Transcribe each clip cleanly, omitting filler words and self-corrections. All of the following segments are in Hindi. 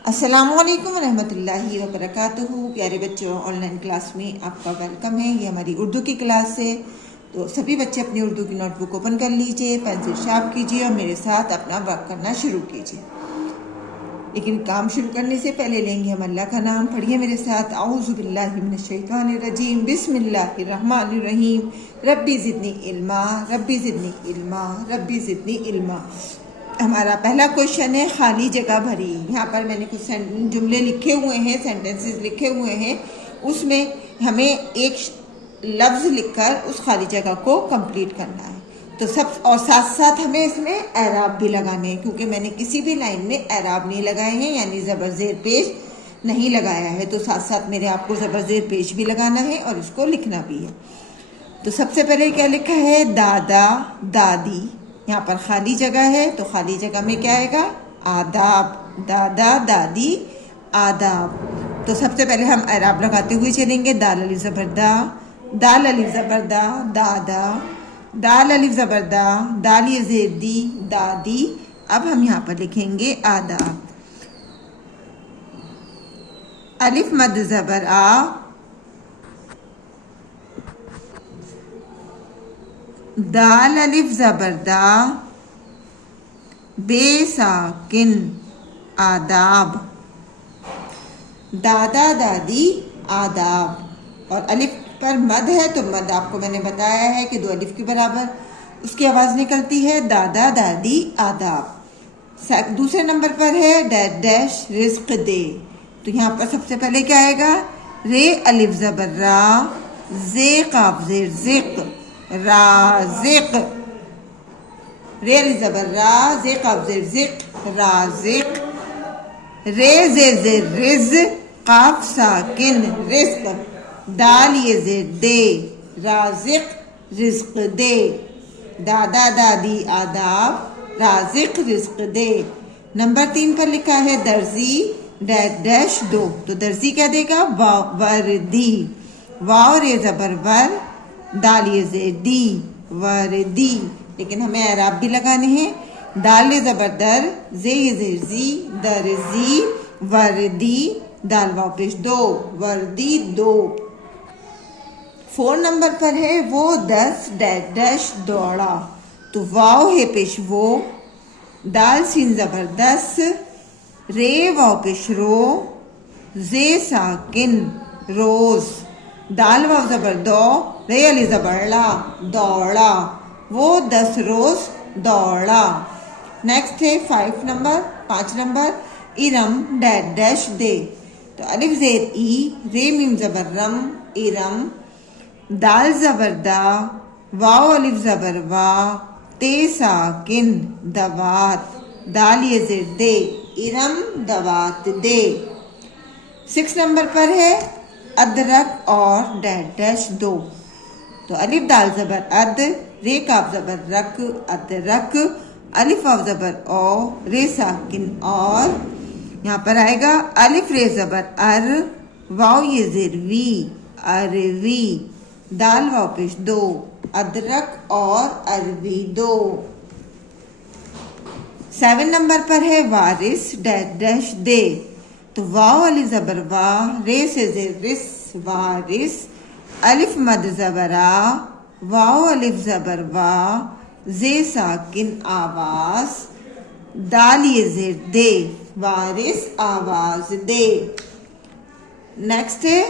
अस्सलामुअलैकुम रहमतुल्लाहि व बरकातुहू। प्यारे बच्चों, ऑनलाइन क्लास में आपका वेलकम है। ये हमारी उर्दू की क्लास है। तो सभी बच्चे अपनी उर्दू की नोटबुक ओपन कर लीजिए, पेंसिल शार्प कीजिए और मेरे साथ अपना वर्क करना शुरू कीजिए। लेकिन काम शुरू करने से पहले लेंगे हम अल्लाह का नाम। पढ़िए मेरे साथ, औज़ु बिल्लाहि मिनश शैतानिर रजीम, बिस्मिल्लाहिर रहमानिर रहीम, रब्बी ज़िदनी इल्मा, रब्बी ज़िदनी इल्मा, रब्बी ज़िदनी इल्मा। हमारा पहला क्वेश्चन है खाली जगह भरी। यहाँ पर मैंने कुछ जुमले लिखे हुए हैं, सेंटेंसेस लिखे हुए हैं। उसमें हमें एक लफ्ज़ लिखकर उस खाली जगह को कंप्लीट करना है। तो सब और साथ साथ हमें इसमें एराब भी लगाने हैं, क्योंकि मैंने किसी भी लाइन में एराब नहीं लगाए हैं, यानी ज़बर ज़ेर पेश नहीं लगाया है। तो साथ साथ मेरे आपको ज़बर ज़ेर पेश भी लगाना है और इसको लिखना भी है। तो सबसे पहले क्या लिखा है? दादा दादी। यहाँ पर खाली जगह है, तो खाली जगह में क्या आएगा? आदाब। दादा दादी आदाब। तो सबसे पहले हम एराब लगाते हुए चलेंगे। दाल अलिफ ज़बर दा, दाल अलिफ ज़बर दा, दादा, दाल अलिफ ज़बर दा, दाल ये ज़ेर दी, दादी। अब हम यहाँ पर लिखेंगे आदाब। अलिफ मद ज़बर आ, दाल अलिफ ज़बर दा, बेसाकिन आदाब। दादा दादी आदाब। और अलिफ पर मद है, तो मद आपको मैंने बताया है कि 2 अलिफ के बराबर उसकी आवाज़ निकलती है। दादा दादी आदाब। दूसरे नंबर पर है डैश डैश रिज़्क़ दे। तो यहाँ पर सबसे पहले क्या आएगा? रे अलिफ ज़बर रा, जे काफ ज़ेर ज़िक़, राज़िक़। रे अलिफ ज़बर रा, जे काफ ज़ेर ज़िक़, राज़िक़। रे ज़ेर ज़ेर रिज़, काफ साकिन रिज़्क़, दाल ये ज़ेर दे, राज़िक़ रिज़्क़ दे। दादा दादी आदाब, राज़िक़ रिज़्क़ दे। नंबर 3 पर लिखा है दर्जी डैश डैश दो। तो दर्जी क्या देगा? वर्दी। वाव रे ज़बर वर, दाल ये ज़ेर दी, वर्दी। लेकिन हमें एराब भी लगाने हैं। दाल ये ज़बर दर, जे ये ज़ेर जी, दर्जी, वर्दी, दाल वाव पेश दो, वर्दी दो। 4 नंबर पर है वो 10 डैश डैश दौड़ा। तो वाव है पेश वो, दाल सीन ज़बर दस, रे वाव पेश रो, जे साकिन रोज। दाल वाव ज़बर दो, रे अली ज़बर ला, दौड़ा। वो 10 रोज दौड़ा। नेक्स्ट है 5 नंबर, इरम डैश डैश दे। तो अलिफ ज़ेर ई, रे मीम ज़बर रम, इरम। दाल ज़बर दा, वाव अलिफ ज़बर वा, ते साकिन दवात। दाल ये ज़ेर दे, इरम दवात दे। 6 नंबर पर है अदरक और डैश डैश दो। तो अलिफ दाल ज़बर अद, रे काफ ज़बर रक, अदरक। अलिफ वाव ज़बर ओ, रे साकिन और। यहाँ पर आएगा अलिफ रे ज़बर अर, वाव ये ज़ेर वी, अरवी। दाल वाव पेश दो, अदरक और अरवी दो। 7 नंबर पर है वारिस डैश डैश दे। तो वाव अलिफ ज़बर वा, रे से ज़ेर रिस, वारिस। अलिफ मद ज़बर आ, वाव अलिफ ज़बर वा, जे साकिन आवाज़, दाल ये ज़ेर दे, वारिस आवाज़ दे। नेक्स्ट है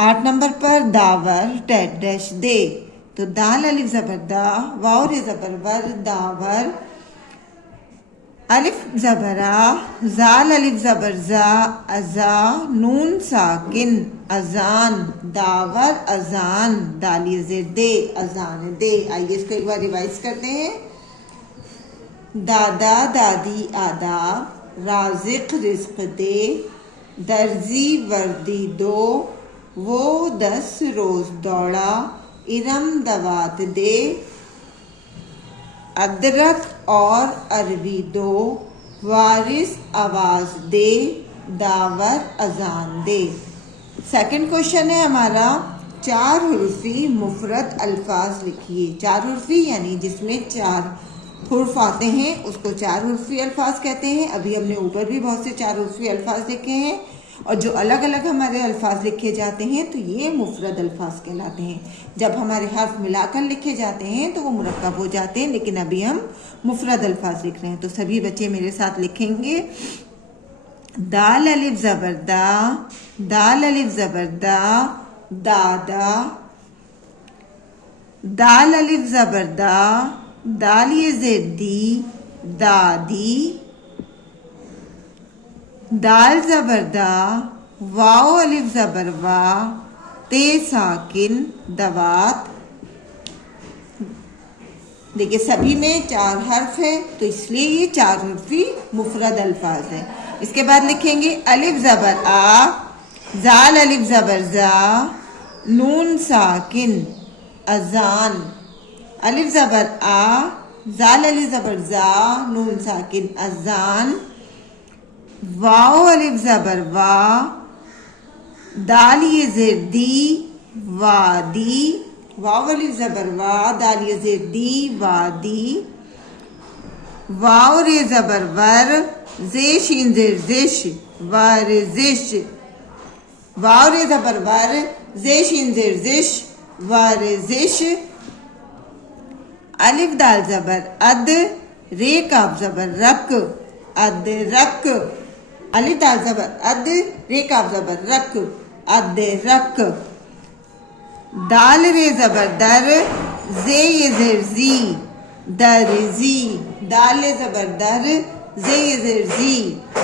8 नंबर पर दावर डैश डैश दे। तो दाल अलिफ ज़बर दा, वाव रे ज़बर वर, दावर। अलिफ ज़बर आ, जाल अलिफ ज़बर जा, अज़ा, नून साकिन अज़ान, दावर अज़ान। दाल ये ज़ेर दे, अज़ान दे। आइए इसको एक बार रिवाइज करते हैं। दादा दादी आदाब, राज़िक़ रिज़्क़ दे, दर्जी वर्दी दो, वो 10 रोज दौड़ा, इरम दवात दे, अदरक और अरवी दो, वारिस आवाज़ दे, दावर अजान दे। सेकंड क्वेश्चन है हमारा 4 हुर्फी मुफरद अल्फाज लिखिए। 4 हुर्फी यानी जिसमें 4 हुर्फ आते हैं उसको चार हुर्फी अल्फाज कहते हैं। अभी हमने ऊपर भी बहुत से चार हुर्फी अल्फाज लिखे हैं, और जो अलग अलग हमारे अल्फाज लिखे जाते हैं तो ये मुफरद अल्फाज कहलाते हैं। जब हमारे हर्फ मिलाकर लिखे जाते हैं तो वो मुरक्कब हो जाते हैं, लेकिन अभी हम मुफरद अल्फाज लिख रहे हैं। तो सभी बच्चे मेरे साथ लिखेंगे, दाल अलिफ ज़बर दा, दाल अलिफ ज़बर दा, दादा, दाल अलिफ ज़बर दा, दाल ये ज़ेर दी, दादी, दाल ज़बर दा, वाओ अलिफ ज़बर वा, ते साकिन दवात। देखिए सभी में चार हर्फ है तो इसलिए ये चार हर्फी मुफरद अल्फाज है। इसके बाद लिखेंगे अलिफ ज़बर आ, जाल अलिफ ज़बर जा, नून साकिन अजान। अलिफ ज़बर आ, जाल अलिफ ज़बर जा, नून साकिन अजान। वाओ अलिफ ज़बर वा, दाल ये ज़ेर दी, वादी, वाओ अलिफ ज़बर वा, दाल ये ज़ेर दी, वादी। वाओ रे ज़बर वर, ज़े शीन ज़ेर ज़िश, वर्जिश। वाओ रे ज़बर वर, ज़े शीन ज़ेर ज़िश, वर्जिश। अलिफ दाल ज़बर अद, रे काफ ज़बर रक, अदरक। अलिफ दाल ज़बर अद, रे काफ ज़बर रक, अदरक। दाल रे ज़बर दर, जे ये ज़ेर जी, दरजी। दाल रे ज़बर दर, जे ये ज़ेर जी,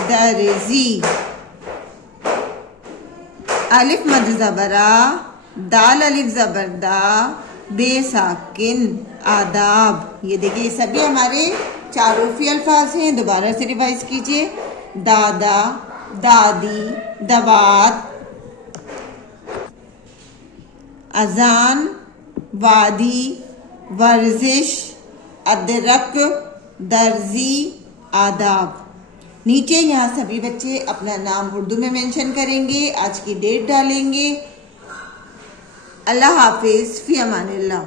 दरजी। अलिफ मद ज़बर आ, दाल अलिफ ज़बर दा, बेसाकिन आदाब। ये देखिए ये सभी हमारे चार उर्फी अल्फाज हैं। दोबारा से रिवाइज कीजिए, दादा, दादी, दवात, अजान, वादी, वर्जिश, अदरक, दर्जी, आदाब। नीचे यहाँ सभी बच्चे अपना नाम उर्दू में मेंशन करेंगे, आज की डेट डालेंगे। अल्लाह हाफिज़, फ़ी अमानिल्लाह।